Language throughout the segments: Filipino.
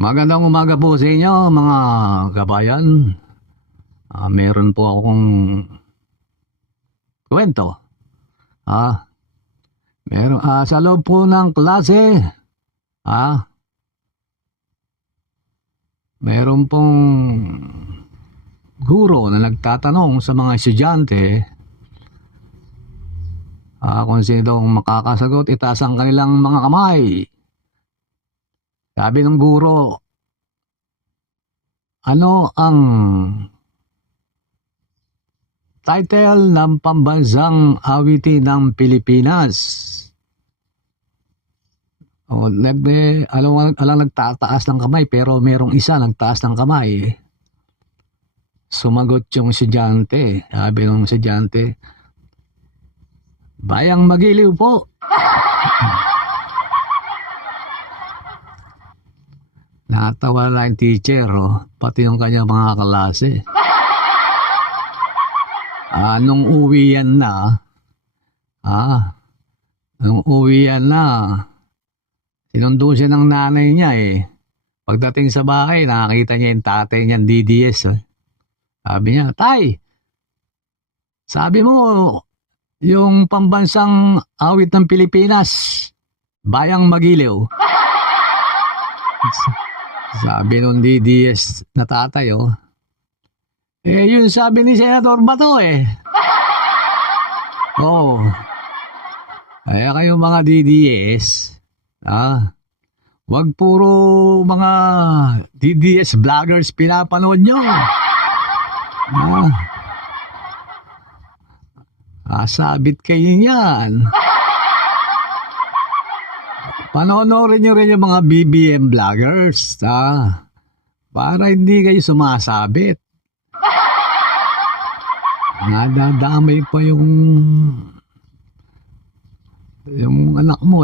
Magandang umaga po sa inyo mga kabayan. Meron po akong kwento. Ah, sa loob po ng klase, ah, meron pong guro na nagtatanong sa mga estudyante kung sino makakasagot, itaas ang kanilang mga kamay. Sabi ng guro, ano ang title ng pambansang awitin ng Pilipinas? Alang nagtataas ng kamay pero merong isa nagtaas ng kamay. Sumagot yung estudyante. Sabi ng estudyante, Bayang Magiliw po. Natawa lang yung teacher, pati yung kanyang mga klase. Nung uwi yan na, sinundo siya ng nanay niya Pagdating sa bahay, nakakita niya yung tatay niyang DDS. Sabi niya, Tay, sabi mo, yung pambansang awit ng Pilipinas, Bayang Magiliw. Sabi nung DDS na tatay, yun sabi ni Senator Bato Kaya kayo mga DDS, wag puro mga DDS vloggers pinapanood nyo. Sabit kayo yan. Panoorin nyo rin yung mga BBM vloggers, para hindi kayo sumasabit. Nadadamay pa yung anak mo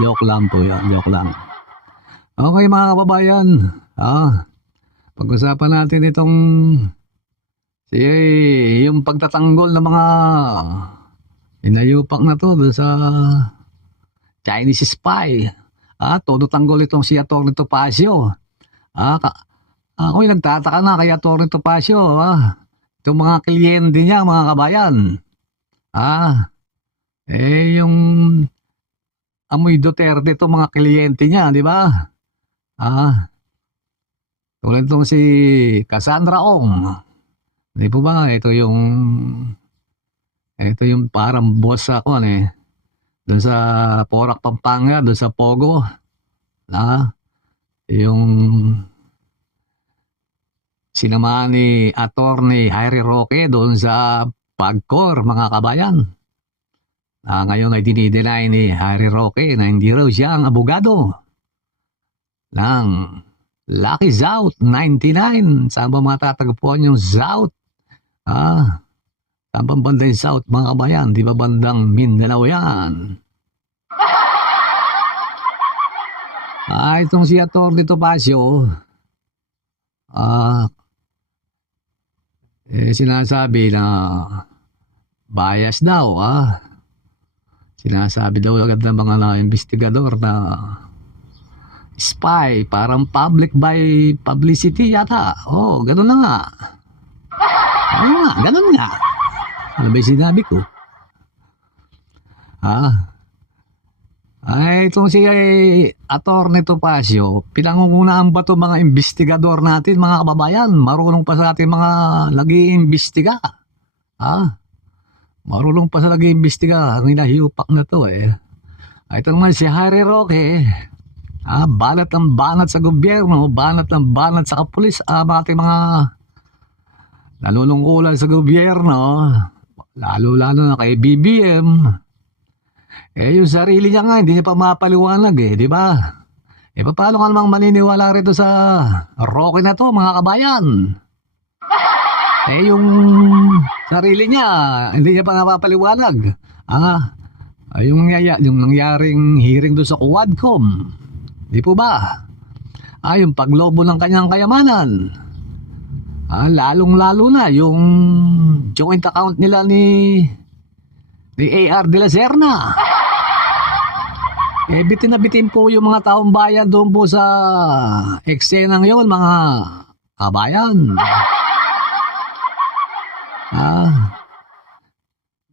joke lang po yan, joke lang. Okay mga kababayan, pag-usapan natin itong yung pagtatanggol ng mga inayupak na to doon sa Chinese spy. Todo tanggol itong si Atty. Topacio. Ako'y nagtataka na kay Atty. Topacio. Itong mga kliyente niya, mga kabayan. Yung amoy Duterte itong mga kliyente niya, di ba? Tulad itong si Cassandra Ong. Di po ba? Ito yung parang boss ako doon sa Porac, Pampanga, doon sa Pogo. Yung sinamahan ni Atty. Harry Roque doon sa Pagcor, mga kabayan. Ngayon ay dinideny ni Harry Roque na hindi raw siya ang abogado ng Lucky South 99. Saan ba matatagpuan yung South? Saan bang banda yung South, mga kabayan? Di ba bandang Mindanao yan? Itong si Atty. Topacio, sinasabi na bias daw, Sinasabi daw agad ng mga investigador na spy, parang public by publicity yata. Ganun na nga. Ganun nga. Ano ba yung sinabi ko? Itong si Atty. Topacio, pinangungunaan ba ito mga investigador natin, mga kababayan? Marunong pa sa ating mga nag-iimbestiga. Marunong pa sa nag-iimbestiga. Ang hinahiyupak na ito Ito naman si Harry Roque. Banat ng banat sa gobyerno, banat ng banat sa kapulis, ating mga nalulungkulan sa gobyerno, lalo-lalo na kay BBM. Yung sarili niya nga, hindi niya pa mapaliwanag di ba? Paano ka namang maniniwala rito sa Roque na to, mga kabayan? Yung sarili niya, hindi niya pa napapaliwanag. Yung nangyaring hearing doon sa Quadcom, di po ba? Yung paglobo ng kanyang kayamanan. Lalong-lalo na yung joint account nila ni A.R. de la Serna. bitin na bitin po yung mga taong bayan doon po sa eksenang yon, mga kabayan.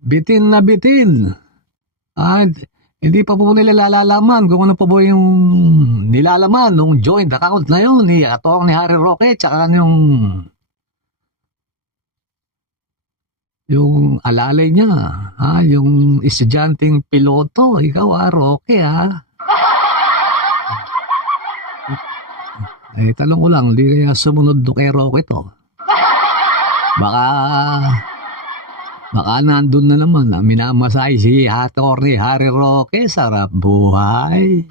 Bitin na bitin. Hindi pa po nila lalalaman kung ano pa po yung nilalaman ng joint account na yun ni Atty. Harry Roque tsaka yung alalay niya, yung estudyanteng piloto. Ikaw, Roque, tanong ko lang, di kaya sumunod do kay Roque to? Baka nandun na naman, minamasay si Atty. Harry Roque, sarap buhay.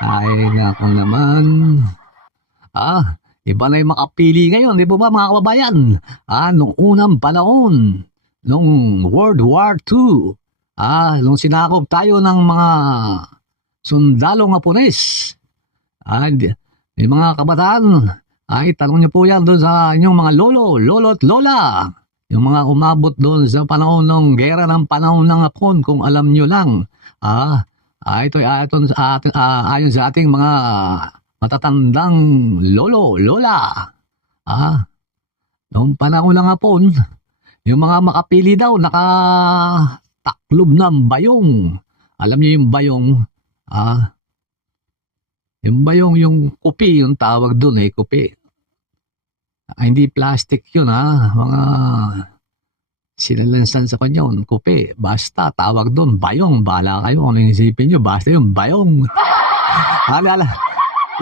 Ay, naku naman. Iba na yung makapili ngayon, di ba mga kababayan? Nung unang panahon, nung World War II, nung sinakop tayo ng mga sundalong Hapones, yung mga kabataan, tanong niyo po yan doon sa inyong mga lolo at lola. Yung mga umabot doon sa panahon ng gera ng panahon ng Hapon, kung alam niyo lang. Ito ayon sa ating mga matatandang lola. Noong panahon ng Hapon, yung mga makapili daw nakataklob ng bayong. Alam niyo yung bayong? Yung bayong, yung kupi, yung tawag doon kupi. Hindi plastic yun mga sinalansan sa kanya yun, kupi. Basta tawag doon, bayong. Bala kayo kung isipin nyo, basta yung bayong.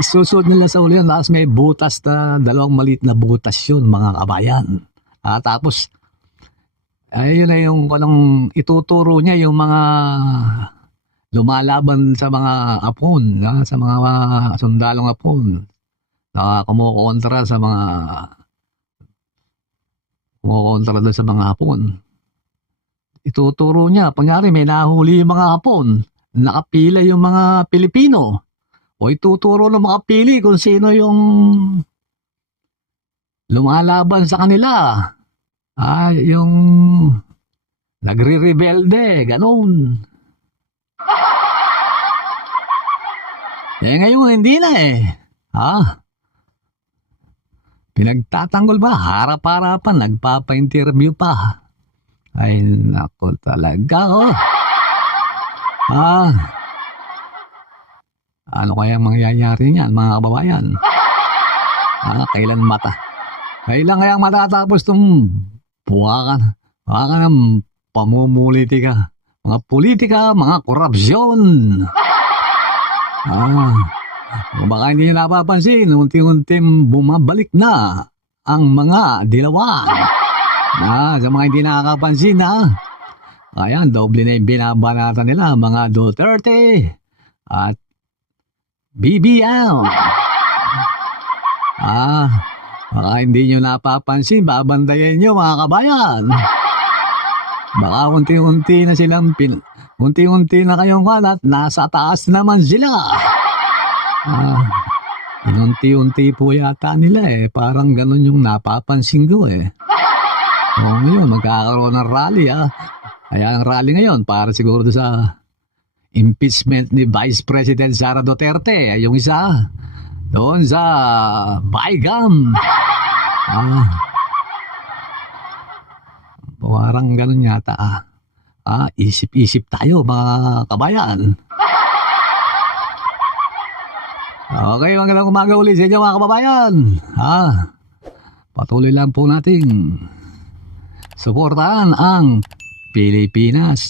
Isusunod nila sa ulo yun, tapos may butas na, dalawang maliit na butas yun, mga kabayan. Tapos, yun na yung anong ituturo niya, yung mga lumalaban sa mga Hapon, sa mga sundalong Hapon, na kumukontra doon sa mga Hapon. Ituturo niya, kunyari may nahuli yung mga Hapon, nakapila yung mga Pilipino, o ituturo ng makapili kung sino yung lumalaban sa kanila. Yung nagre-rebelde, ganun. Ngayon hindi na pinagtatanggol ba? Harap-harapan, nagpapa-interview pa. Ay, naku talaga, ano kaya mangyayari niyan, mga kababayan? Kailan kaya matatapos itong buwakan ng pamumulitika? Mga politika, mga korupsyon. Baka hindi nyo napapansin, unti-unting bumabalik na ang mga dilawan. Sa mga hindi nakakapansin, kaya doble na yung binabanatan nila, mga Duterte at BBM. Baka hindi nyo napapansin, babantayan nyo, mga kabayan. Baka unti-unti na kayong kalat, nasa taas naman sila. Inunti-unti po yata nila parang ganun yung napapansin ko ngayon magkakaroon ng rally Kaya ang rally ngayon para siguro sa impeachment ni Vice President Sara Duterte. Yung isa doon sa Baygam. Parang ganun yata isip-isip tayo, mga kabayan. Okay, magandang umaga ulit sa inyo, mga kababayan. Patuloy lang po nating suportahan ang Pilipinas